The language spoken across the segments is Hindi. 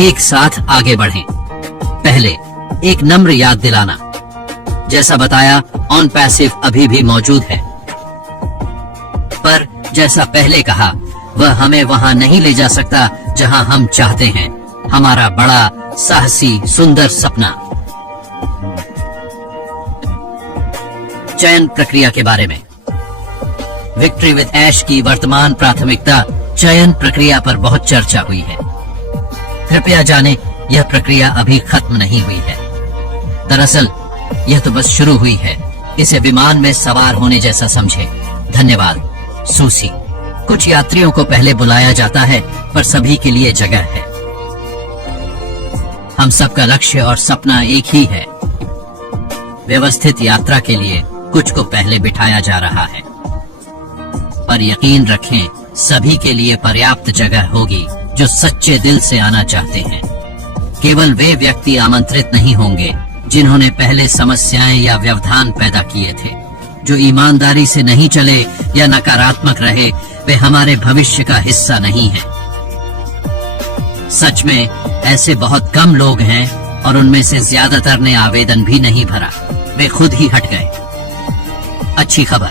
एक साथ आगे बढ़ें। पहले, एक नम्र याद दिलाना। जैसा बताया, ऑन पैसिव अभी भी मौजूद है, पर जैसा पहले कहा, वह हमें वहां नहीं ले जा सकता जहां हम चाहते हैं। हमारा बड़ा, साहसी, सुंदर सपना। चयन प्रक्रिया के बारे में। विक्ट्री विद ऐश की वर्तमान प्राथमिकता चयन प्रक्रिया पर बहुत चर्चा हुई है। कृपया जानें, यह प्रक्रिया अभी खत्म नहीं हुई है। दरअसल यह तो बस शुरू हुई है। इसे विमान में सवार होने जैसा समझे। धन्यवाद, सूसी। कुछ यात्रियों को पहले बुलाया जाता है, पर सभी के लिए जगह है। हम सबका लक्ष्य और सपना एक ही है। व्यवस्थित यात्रा के लिए कुछ को पहले बिठाया जा रहा है, पर यकीन रखें, सभी के लिए पर्याप्त जगह होगी जो सच्चे दिल से आना चाहते हैं। केवल वे व्यक्ति आमंत्रित नहीं होंगे जिन्होंने पहले समस्याएं या व्यवधान पैदा किए थे। जो ईमानदारी से नहीं चले या नकारात्मक रहे, वे हमारे भविष्य का हिस्सा नहीं हैं। सच में ऐसे बहुत कम लोग हैं, और उनमें से ज्यादातर ने आवेदन भी नहीं भरा। वे खुद ही हट गए। अच्छी खबर,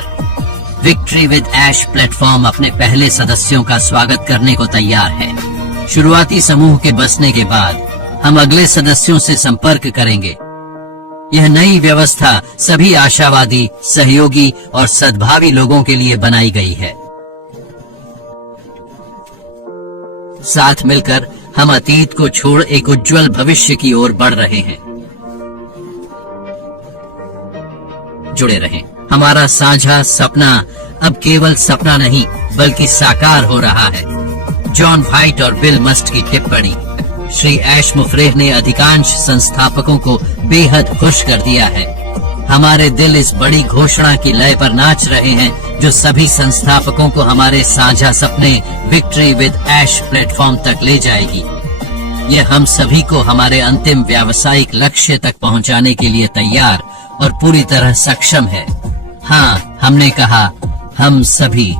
विक्ट्री विद ऐश प्लेटफॉर्म अपने पहले सदस्यों का स्वागत करने को तैयार है। शुरुआती समूह के बसने के बाद हम अगले सदस्यों से संपर्क करेंगे। यह नई व्यवस्था सभी आशावादी, सहयोगी और सद्भावी लोगों के लिए बनाई गई है। साथ मिलकर हम अतीत को छोड़ एक उज्जवल भविष्य की ओर बढ़ रहे हैं। जुड़े रहें। हमारा साझा सपना अब केवल सपना नहीं, बल्कि साकार हो रहा है। जॉन वाइट और बिल मस्ट की टिप्पणी। श्री ऐश मुफ्रेह ने अधिकांश संस्थापकों को बेहद खुश कर दिया है। हमारे दिल इस बड़ी घोषणा की लय पर नाच रहे हैं, जो सभी संस्थापकों को हमारे साझा सपने विक्ट्री विद ऐश प्लेटफॉर्म तक ले जाएगी। यह हम सभी को हमारे अंतिम व्यावसायिक लक्ष्य तक पहुंचाने के लिए तैयार और पूरी तरह सक्षम है। हाँ, हमने कहा, हम सभी।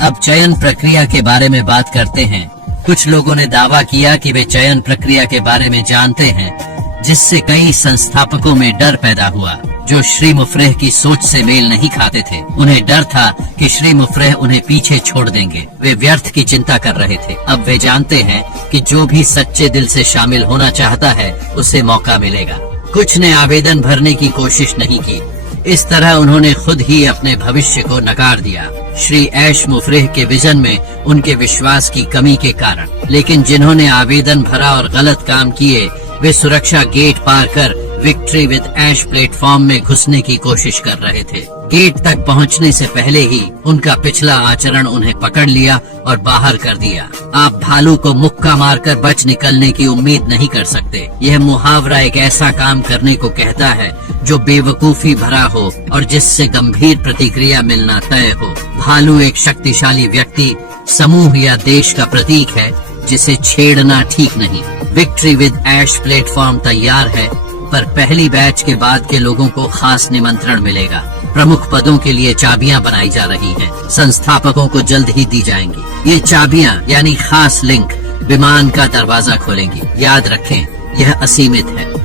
अब चयन प्रक्रिया के बारे में बात करते हैं। कुछ लोगों ने दावा किया कि वे चयन प्रक्रिया के बारे में जानते हैं, जिससे कई संस्थापकों में डर पैदा हुआ, जो श्री मुफ्रेह की सोच से मेल नहीं खाते थे। उन्हें डर था कि श्री मुफ्रेह उन्हें पीछे छोड़ देंगे। वे व्यर्थ की चिंता कर रहे थे। अब वे जानते हैं कि जो भी सच्चे दिल से शामिल होना चाहता है, उसे मौका मिलेगा। कुछ ने आवेदन भरने की कोशिश नहीं की। इस तरह उन्होंने खुद ही अपने भविष्य को नकार दिया, श्री ऐश मुफ्रेह के विजन में उनके विश्वास की कमी के कारण। लेकिन जिन्होंने आवेदन भरा और गलत काम किए, वे सुरक्षा गेट पार कर विक्ट्री विद ऐश प्लेटफॉर्म में घुसने की कोशिश कर रहे थे। गेट तक पहुंचने से पहले ही उनका पिछला आचरण उन्हें पकड़ लिया और बाहर कर दिया। आप भालू को मुक्का मारकर बच निकलने की उम्मीद नहीं कर सकते। यह मुहावरा एक ऐसा काम करने को कहता है जो बेवकूफी भरा हो और जिससे गंभीर प्रतिक्रिया मिलना तय हो। भालू एक शक्तिशाली व्यक्ति, समूह या देश का प्रतीक है, जिसे छेड़ना ठीक नहीं। विक्ट्री विद ऐश प्लेटफॉर्म तैयार है, पर पहली बैच के बाद के लोगों को खास निमंत्रण मिलेगा। प्रमुख पदों के लिए चाबियां बनाई जा रही हैं। संस्थापकों को जल्द ही दी जाएंगी। ये चाबियां यानी खास लिंक विमान का दरवाजा खोलेंगी। याद रखें, यह असीमित है।